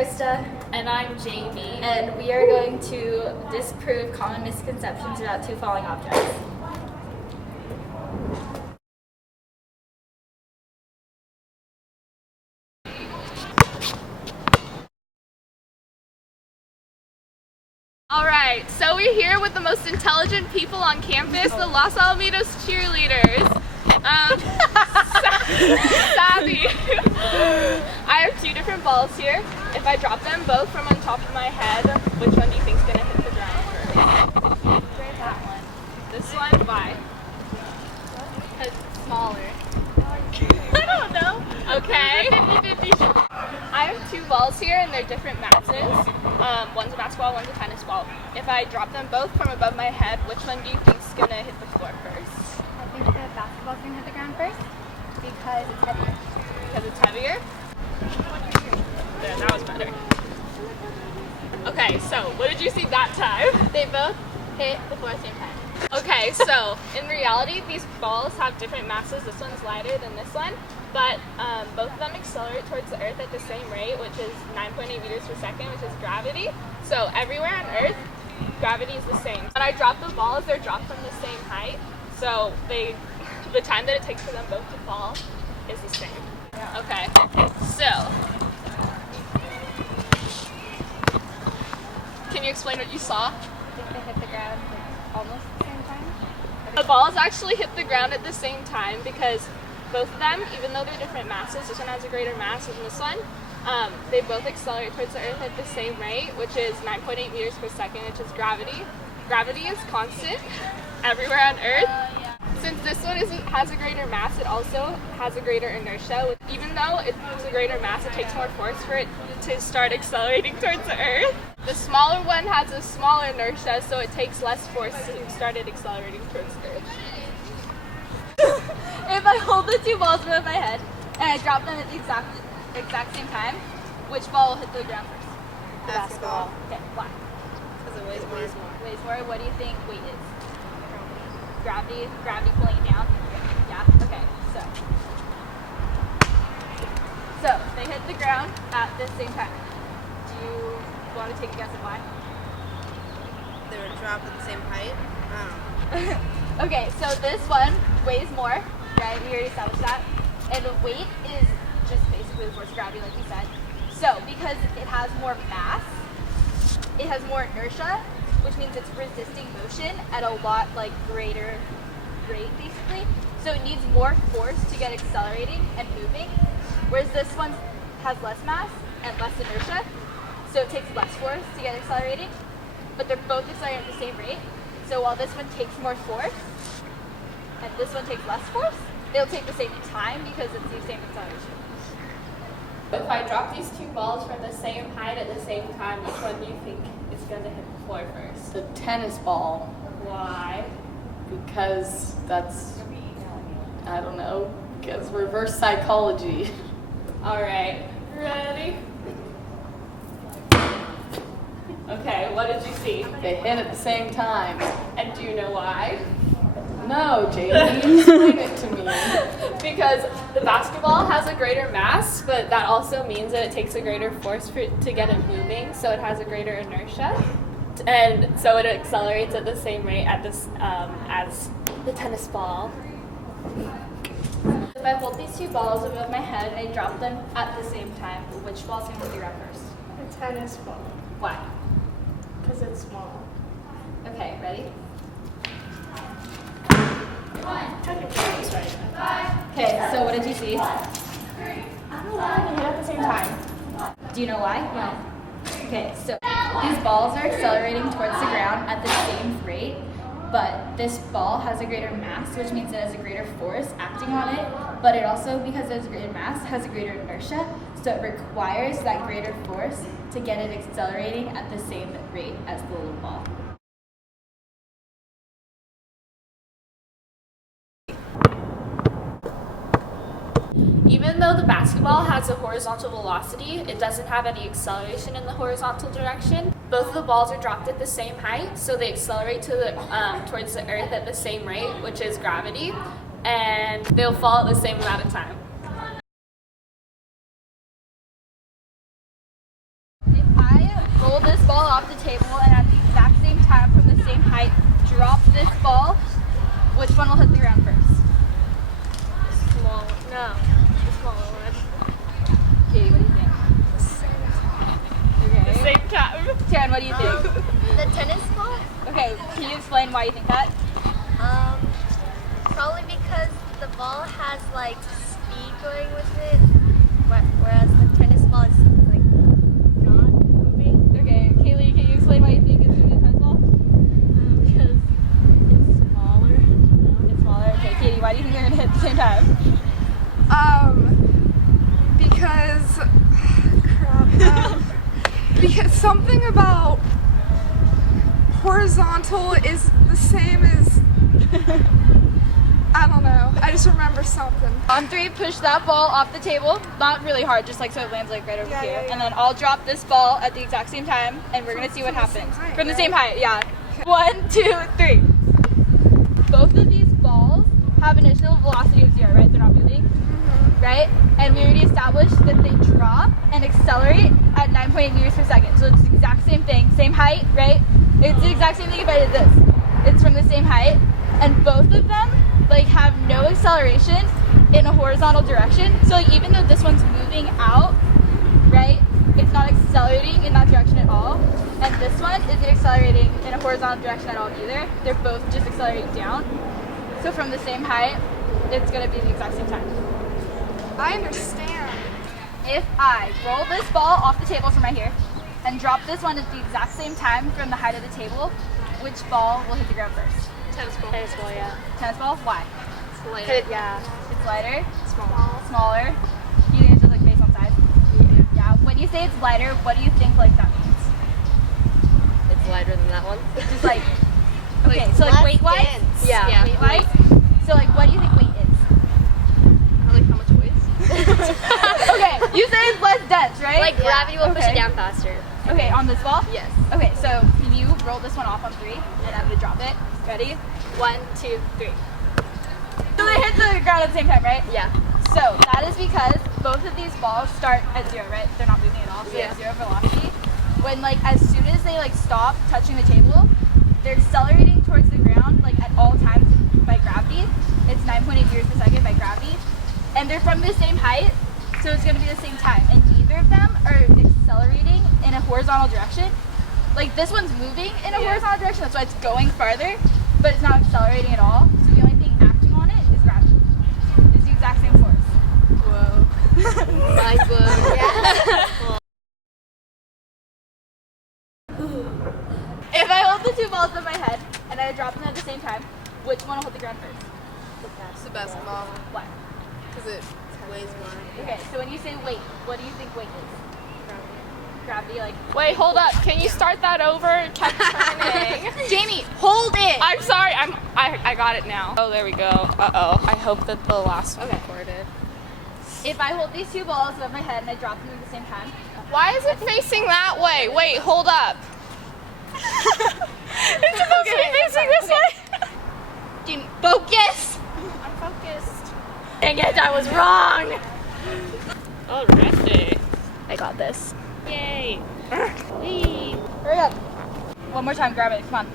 Krista. And I'm Jamie. And we are going to disprove common misconceptions about two falling objects. Alright, so we're here with the most intelligent people on campus, the Los Alamitos cheerleaders. Savvy. I have two different balls here. If I drop them both from on top of my head, which one do you think is going to hit the ground first? That one. This one? Why? Because it's smaller. I don't know. Okay. I have two balls here and they're different masses. One's a basketball, one's a tennis ball. If I drop them both from above my head, which one do you think is going to hit the floor first? I think the basketball's going to hit the ground first because it's heavier. Because it's heavier? There, that was better. Okay, so what did you see that time? They both hit the floor at the same time. Okay, so in reality, these balls have different masses. This one's lighter than this one, but both of them accelerate towards the Earth at the same rate, which is 9.8 meters per second, which is gravity. So everywhere on Earth, gravity is the same. When I drop the balls, they're dropped from the same height, so the time that it takes for them both to fall is the same. Okay, so can you explain what you saw? I think they hit the ground almost at the same time. The balls actually hit the ground at the same time because both of them, even though they're different masses, this one has a greater mass than this one, they both accelerate towards the Earth at the same rate, which is 9.8 meters per second, which is gravity. Gravity is constant everywhere on Earth. Since this one has a greater mass, it also has a greater inertia. Even though it's a greater mass, it takes more force for it to start accelerating towards the Earth. The smaller one has a smaller inertia, so it takes less force to start it accelerating towards the Earth. If I hold the two balls above my head and I drop them at the exact same time, which ball will hit the ground first? The basketball. Okay, why? Because it weighs more. Weighs more. What do you think weight is? Gravity pulling it down? Yeah, okay, so they hit the ground at the same time. Do you want to take a guess at why? They were dropped at the same height? I don't know. Okay, so this one weighs more, right? We already established that. And the weight is just basically the force of gravity, like you said. So because it has more mass, it has more inertia, which means it's resisting motion at a lot greater rate, basically. So it needs more force to get accelerating and moving, whereas this one has less mass and less inertia, so it takes less force to get accelerating, but they're both accelerating at the same rate. So while this one takes more force and this one takes less force, they'll take the same time because it's the same acceleration. If I drop these two balls from the same height at the same time, which one do you think is going to hit the floor first? The tennis ball, Why? because that's, I don't know, because reverse psychology. Alright, ready? Okay, what did you see? They hit at the same time. And do you know why? No, Jamie, explain it to me. Because the basketball has a greater mass, but that also means that it takes a greater force to get it moving, so it has a greater inertia. And so it accelerates at the same rate as the tennis ball. If I hold these two balls above my head and I drop them at the same time, which ball's going to hit the ground first? The tennis ball. Why? Because it's small. Okay, ready? Okay, so what did you see? I don't know why they hit at the same time. Do you know why? No. Okay, so these balls are accelerating towards the ground at the same rate, but this ball has a greater mass, which means it has a greater force acting on it, but it also, because it has a greater mass, has a greater inertia, so it requires that greater force to get it accelerating at the same rate as the little ball. Even though the basketball has a horizontal velocity, it doesn't have any acceleration in the horizontal direction. Both of the balls are dropped at the same height, so they accelerate towards the Earth at the same rate, which is gravity, and they'll fall at the same amount of time. ball off the table and at the exact same time from the same height, drop this ball, which one will hit the ground first? Small. No. The smaller one. Katie, what do you think? Okay. Same time. Taryn, what do you think? The tennis ball? Okay, can you explain why you think that? Probably because the ball has like speed going with it, whereas the tennis ball is like not moving. Okay, Kaylee, can you explain why you think it's going to be a tennis ball? Because it's smaller. It's smaller. Okay, Katie, why do you think they're going to hit at the same time? Because because something about horizontal is the same as I don't know. I just remember something. On 3, push that ball off the table. Not really hard, just like so it lands like right over Yeah, here. yeah, yeah. And then I'll drop this ball at the exact same time, and we're gonna see what From the happens. same height, From the right? same height, yeah. 1, 2, 3. Both of these balls have initial velocity of 0, right? They're not moving, right? And we already established that they drop and accelerate at 9.8 meters per second. So it's the exact same thing, same height, right? It's the exact same thing if I did this. It's from the same height, and both of them like have no acceleration in a horizontal direction. So like, even though this one's moving out, right, it's not accelerating in that direction at all. And this one isn't accelerating in a horizontal direction at all either. They're both just accelerating down. So from the same height, it's gonna be the exact same time. I understand. If I roll this ball off the table from right here and drop this one at the exact same time from the height of the table, which ball will hit the ground first? Tennis ball. Tennis ball, yeah. Tennis ball? Why? It's lighter. Yeah. It's lighter, Small. smaller. You think it's just like based on size? Yeah. When you say it's lighter, what do you think like that means? It's lighter than that one. Just like, okay, so like weight wise? Yeah. Weight wise? So like what do you think weight is? I like how much weight. Okay, you say it's less dense, right? Like gravity will push Okay. it down faster. Okay, on this ball? Yes. Okay, so can you roll this one off on 3 and I'm gonna drop it. Ready? 1, 2, 3. So they hit the ground at the same time, right? Yeah. So that is because both of these balls start at 0, right? They're not moving at all, so they have 0 velocity. When like as soon as they like stop touching the table, they're accelerating towards the ground like at all times by gravity. It's 9.8 meters per second by gravity. And they're from the same height, so it's gonna be the same time. And neither of them are accelerating in a horizontal direction. Like this one's moving in a horizontal direction, that's why it's going farther, but it's not accelerating at all. So the only thing acting on it is gravity. It's the exact same force. Whoa. Mind blown. If I hold the 2 balls above my head and I drop them at the same time, which one will hit the ground first? It's the basketball What? because it weighs more. Okay, so when you say weight, what do you think weight is? Gravity, like. Wait, hold up. Can you start that over? It kept turning. Jamie, hold it! I'm sorry. I got it now. Oh, there we go. Uh-oh. I hope that the last one recorded. If I hold these 2 balls above my head and I drop them at the same time, Why is it facing that way? Wait, hold up. It's supposed to be facing this way. Jamie, focus! I'm focused. Dang it, I was wrong! Alrighty. I got this. Yay. Whee. Hurry up. One more time, grab it, come on.